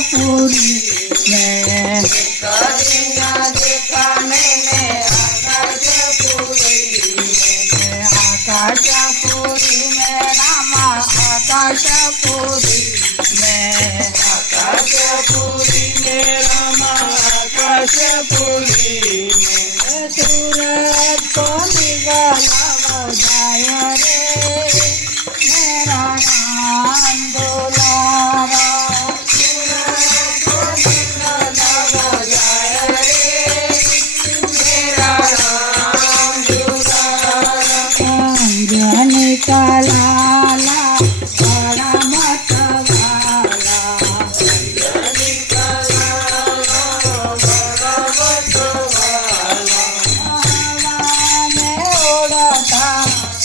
आकाशपुरी में आकाशपुरी में रामा आकाशपुरी में रामा आकाशपुरी में सूरज को निगला जाय रे मेरा नाम दुलारा सूरज को निगला जाय रे मेरा नाम दुलारा अंजनी का लाला बड़ा मतवाला अंजनी का लाला बड़ा मतवाला हवाने उड़ता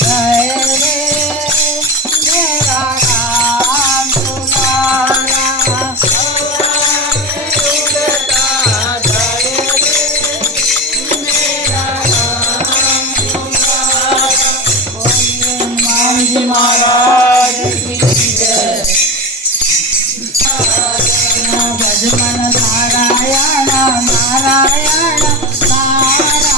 जाए रे मेरा नाम दुलारा हवाने उड़ता जाए रे मेरा नाम दुलारा हनुमान जी महाराज की जय भजमन नारायण नारायण नारायण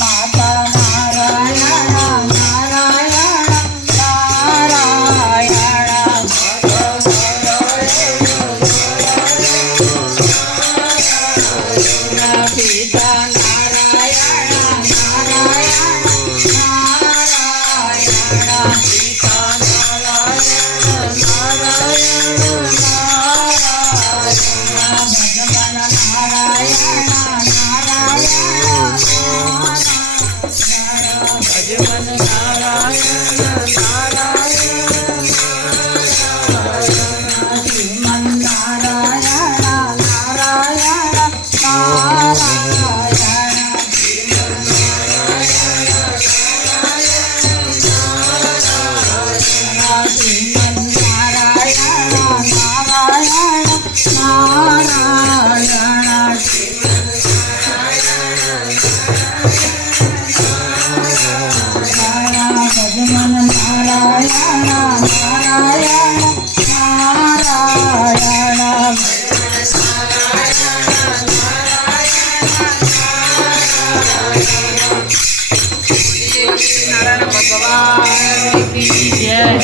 माता नारायण नारायण नारायण पिता नारायण नारायण नारायण पिता नारायण नारायण भगवान नारायण नारायण भजमन नारायण नारायण श्रीमन नारायण नारायण श्रीमन नारायण नारायण भजमन नारायण नारायण नारायण नारायण भगवान की जय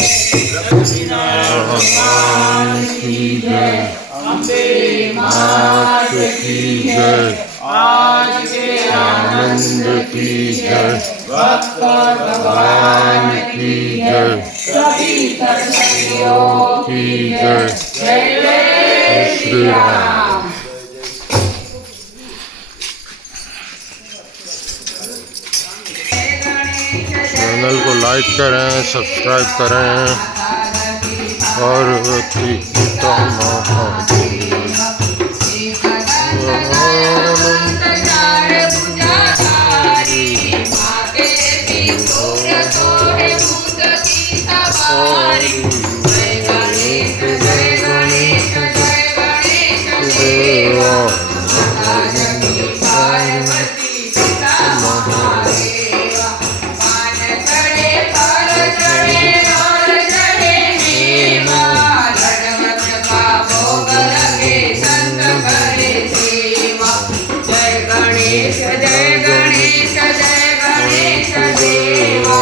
भगवान की जय अम्बे मात की जय आज के आनंद की जय भक्त भगवान की जय सभी सत्संगियों की जय जय श्री राम। चैनल को लाइक करें, सब्सक्राइब करें और लगे गणेश जय गणेश देवा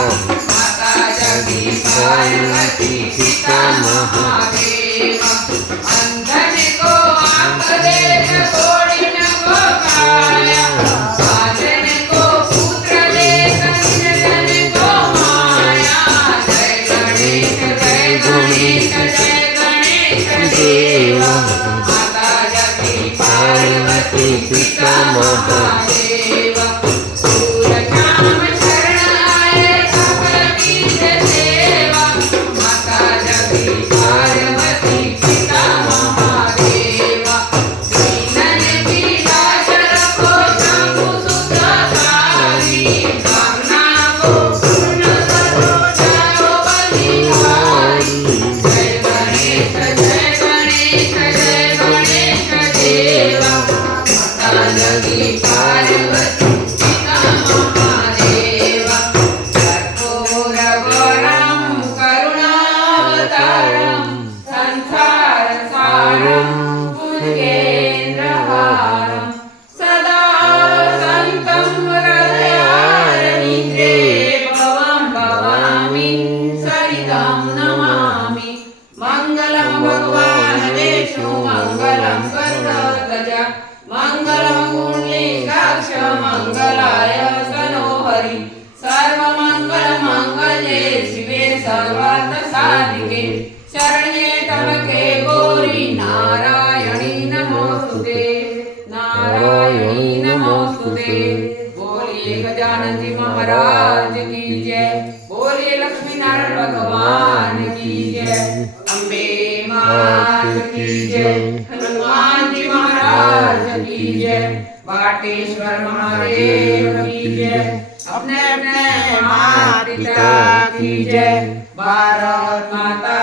माता जगती पार्वती पिता महादेव अंधन को आंख दे कोड़ी न गोपाया साधन को पुत्र दे कंचन को माया जय गणेश देवा माता जगती पार्वती पिता महादेव सूरजाम शरण आए सकल कीज सेवा माता जगती पार्वती पिता महादेव दीनन विलास रखो शंभु सुखकारी कामना को पूर्ण करो जयो बलिहारी जय गणेश देवा माता जगती पार्वती पिता महादेव कर्पूरवरं करुणावतारं संसारसारं भुजगेन्द्रहारं सदा सन्तं हृदयारविन्दे भवं भवामि सरितं नमामि मङ्गलं भगवान् विष्णु मङ्गलं गरुडध्वज मङ्गलं पुण्डरीकाक्ष मङ्गलाय तनोहरि सर्वमङ्गलमाङ्गल्ये शिवे सर्वार्थसाधिके शरण्ये त्र्यम्बके गौरी नारायणी नमोस्तुते नारायणी नमोस्तुते बोलिए गजानन जी महाराज की जय बोलिए लक्ष्मी नारायण भगवान की जय अम्बे मात की जय हनुमान जी महाराज की जय बाटेश्वर महादेव की जय अपने अपने माता पिता की जय भारत माता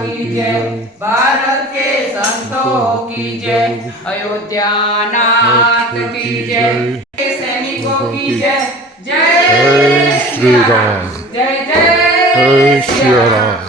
की जय भारत के संतों की जय अयोध्या नाथ की जय सैनिकों की जय जय श्री राम जय जय श्री राम।